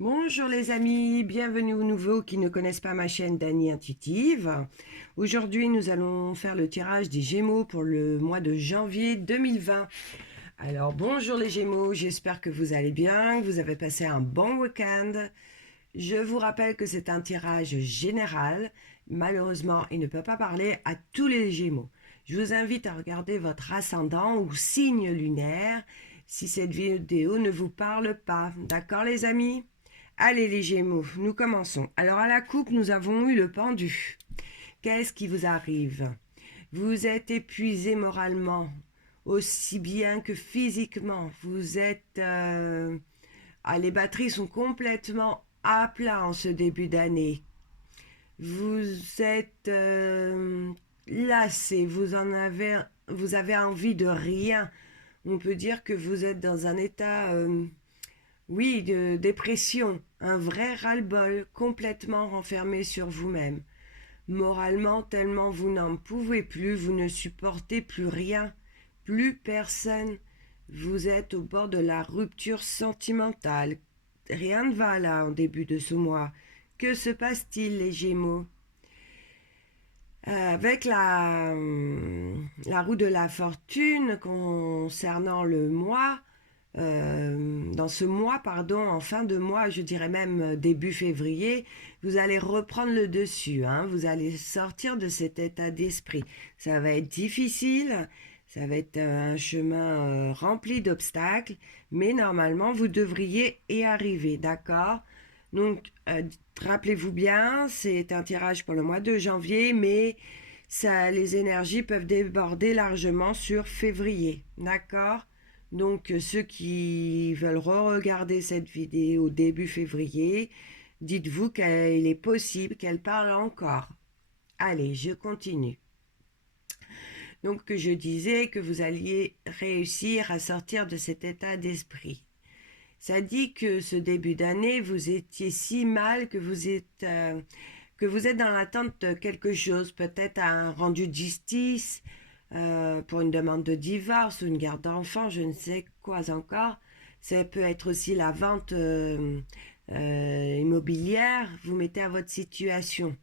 Bonjour les amis, bienvenue aux nouveaux qui ne connaissent pas ma chaîne Dani Intuitive. Aujourd'hui nous allons faire le tirage des Gémeaux pour le mois de janvier 2020. Alors bonjour les Gémeaux, j'espère que vous allez bien, que vous avez passé un bon week-end. Je vous rappelle que c'est un tirage général. Malheureusement, il ne peut pas parler à tous les Gémeaux. Je vous invite à regarder votre ascendant ou signe lunaire si cette vidéo ne vous parle pas. D'accord les amis? Allez les Gémeaux, nous commençons. Alors à la coupe, nous avons eu le pendu. Qu'est-ce qui vous arrive? Vous êtes épuisé moralement, aussi bien que physiquement. Vous êtes... les batteries sont complètement à plat en ce début d'année. Vous êtes lassé, vous avez envie de rien. On peut dire que vous êtes dans un état oui, de dépression, un vrai ras-le-bol, complètement renfermé sur vous-même. Moralement, tellement vous n'en pouvez plus, vous ne supportez plus rien, plus personne. Vous êtes au bord de la rupture sentimentale. Rien ne va là en début de ce mois. Que se passe-t-il, les Gémeaux? Avec la roue de la fortune concernant le mois, dans ce mois, pardon, en fin de mois, je dirais même début février, vous allez reprendre le dessus, hein, vous allez sortir de cet état d'esprit. Ça va être difficile, ça va être un chemin rempli d'obstacles, mais normalement, vous devriez y arriver, d'accord? Donc, rappelez-vous bien, c'est un tirage pour le mois de janvier, mais ça, les énergies peuvent déborder largement sur février, d'accord? Donc, ceux qui veulent re-regarder cette vidéo début février, dites-vous qu'il est possible qu'elle parle encore. Allez, je continue. Donc, je disais que vous alliez réussir à sortir de cet état d'esprit. Ça dit que ce début d'année, vous étiez si mal que vous êtes dans l'attente de quelque chose, peut-être un rendu de justice pour une demande de divorce ou une garde d'enfant, je ne sais quoi encore. Ça peut être aussi la vente immobilière, vous mettez à votre situation.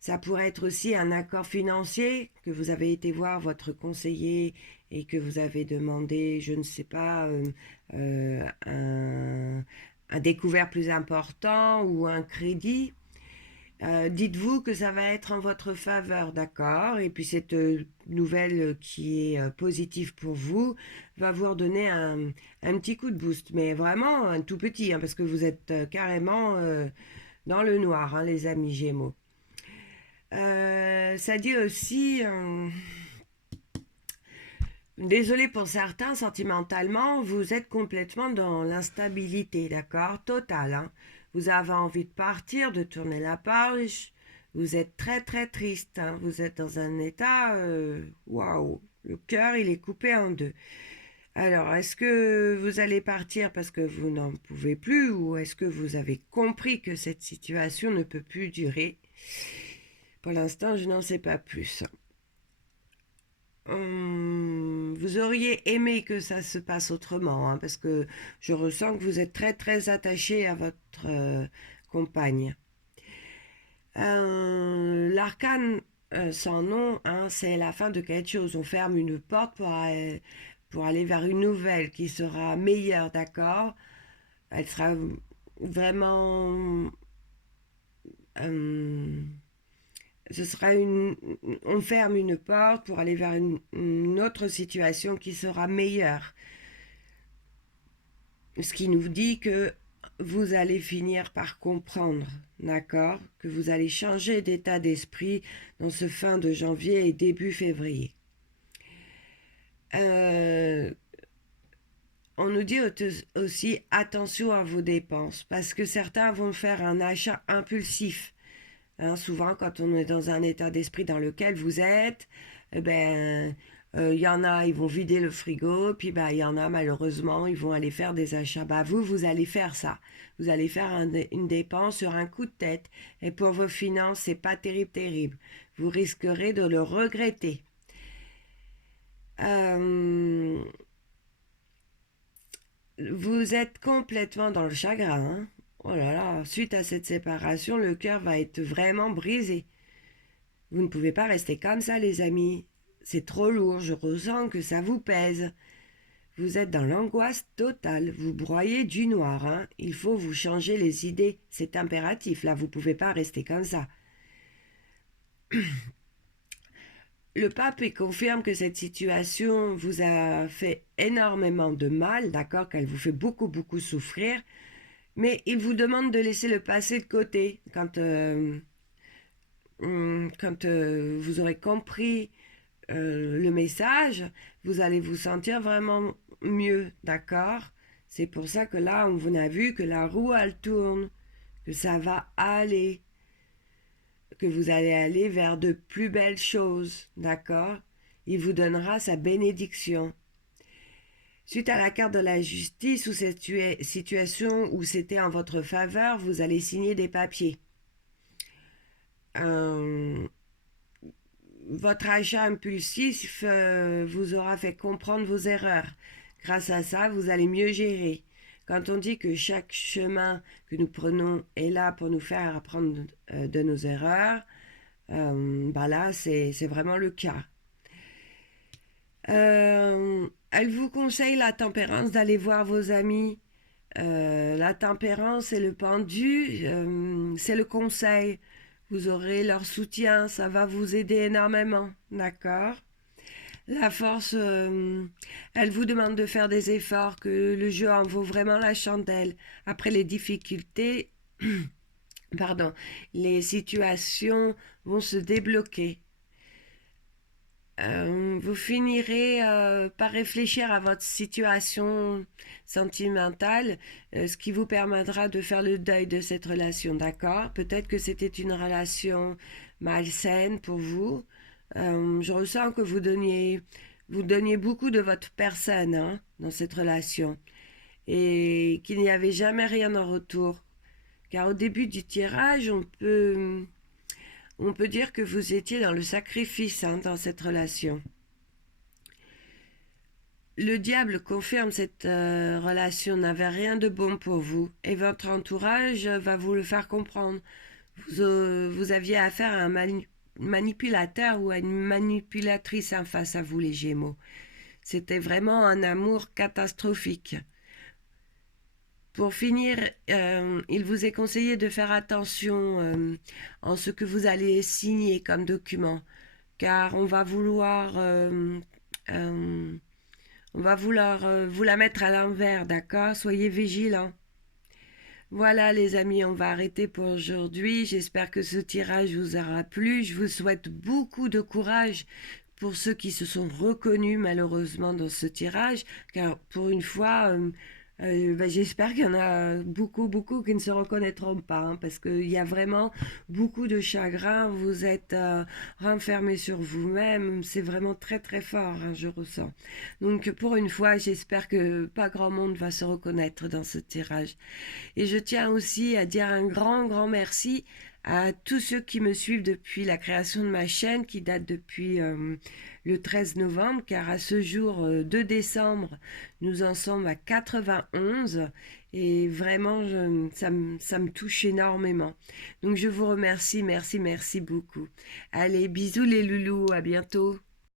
Ça pourrait être aussi un accord financier que vous avez été voir votre conseiller et que vous avez demandé, je ne sais pas, un découvert plus important ou un crédit. Dites-vous que ça va être en votre faveur, d'accord? Et puis cette nouvelle qui est positive pour vous va vous redonner un petit coup de boost, mais vraiment un tout petit, hein, parce que vous êtes carrément dans le noir, hein, les amis Gémeaux. Ça dit aussi, désolé pour certains, sentimentalement, vous êtes complètement dans l'instabilité, d'accord? Totale, hein? Vous avez envie de partir, de tourner la page. Vous êtes très très triste, hein? Vous êtes dans un état, waouh, le cœur il est coupé en deux. Alors, est-ce que vous allez partir parce que vous n'en pouvez plus ou est-ce que vous avez compris que cette situation ne peut plus durer? Pour l'instant, je n'en sais pas plus. Vous auriez aimé que ça se passe autrement, hein, parce que je ressens que vous êtes très très attaché à votre compagne. L'arcane sans nom, hein, c'est la fin de quelque chose. On ferme une porte pour aller vers une nouvelle qui sera meilleure, d'accord? Elle sera vraiment... euh, ce sera on ferme une porte pour aller vers une autre situation qui sera meilleure. Ce qui nous dit que vous allez finir par comprendre, d'accord? Que vous allez changer d'état d'esprit dans ce fin de janvier et début février. Euh, on nous dit aussi attention à vos dépenses parce que certains vont faire un achat impulsif. Hein, souvent, quand on est dans un état d'esprit dans lequel vous êtes, eh ben, il y en a, ils vont vider le frigo, puis bah, il y en a, malheureusement, ils vont aller faire des achats. Bah, vous allez faire ça. Vous allez faire une dépense sur un coup de tête. Et pour vos finances, c'est pas terrible, terrible. Vous risquerez de le regretter. Euh, vous êtes complètement dans le chagrin, hein. Oh là là, suite à cette séparation, le cœur va être vraiment brisé. Vous ne pouvez pas rester comme ça, les amis. C'est trop lourd, je ressens que ça vous pèse. Vous êtes dans l'angoisse totale, vous broyez du noir, hein. Il faut vous changer les idées, c'est impératif, là, vous ne pouvez pas rester comme ça. Le pape confirme que cette situation vous a fait énormément de mal, d'accord, qu'elle vous fait beaucoup, beaucoup souffrir, mais il vous demande de laisser le passé de côté quand vous aurez compris le message, vous allez vous sentir vraiment mieux, d'accord? C'est pour ça que là, on vous a vu que la roue, elle tourne, que ça va aller, que vous allez aller vers de plus belles choses, d'accord? Il vous donnera sa bénédiction. Suite à la carte de la justice ou cette situation où c'était en votre faveur, vous allez signer des papiers. Votre achat impulsif vous aura fait comprendre vos erreurs. Grâce à ça, vous allez mieux gérer. Quand on dit que chaque chemin que nous prenons est là pour nous faire apprendre de nos erreurs, bah là, c'est vraiment le cas. Elle vous conseille la tempérance, d'aller voir vos amis. La tempérance et le pendu, c'est le conseil. Vous aurez leur soutien, ça va vous aider énormément, d'accord? La force, elle vous demande de faire des efforts, que le jeu en vaut vraiment la chandelle. Après les difficultés, pardon, les situations vont se débloquer. Vous finirez par réfléchir à votre situation sentimentale, ce qui vous permettra de faire le deuil de cette relation, d'accord? Peut-être que c'était une relation malsaine pour vous. Je ressens que vous donniez beaucoup de votre personne, hein, dans cette relation et qu'il n'y avait jamais rien en retour. Car au début du tirage, on peut dire que vous étiez dans le sacrifice, hein, dans cette relation. Le diable confirme cette relation n'avait rien de bon pour vous et votre entourage va vous le faire comprendre. Vous aviez affaire à un manipulateur ou à une manipulatrice en face à vous, les Gémeaux. C'était vraiment un amour catastrophique. Pour finir, il vous est conseillé de faire attention en ce que vous allez signer comme document, car on va vouloir vous la mettre à l'envers, d'accord? Soyez vigilants. Voilà les amis, on va arrêter pour aujourd'hui. J'espère que ce tirage vous aura plu. Je vous souhaite beaucoup de courage pour ceux qui se sont reconnus malheureusement dans ce tirage, car pour une fois, j'espère qu'il y en a beaucoup, beaucoup qui ne se reconnaîtront pas, hein, parce qu'il y a vraiment beaucoup de chagrin. Vous êtes renfermé sur vous-même. C'est vraiment très, très fort, hein, je ressens. Donc, pour une fois, j'espère que pas grand monde va se reconnaître dans ce tirage. Et je tiens aussi à dire un grand, grand merci à tous ceux qui me suivent depuis la création de ma chaîne qui date depuis le 13 novembre, car à ce jour 2 décembre, nous en sommes à 91 et vraiment ça me touche énormément. Donc je vous remercie, merci, merci beaucoup. Allez, bisous les loulous, à bientôt.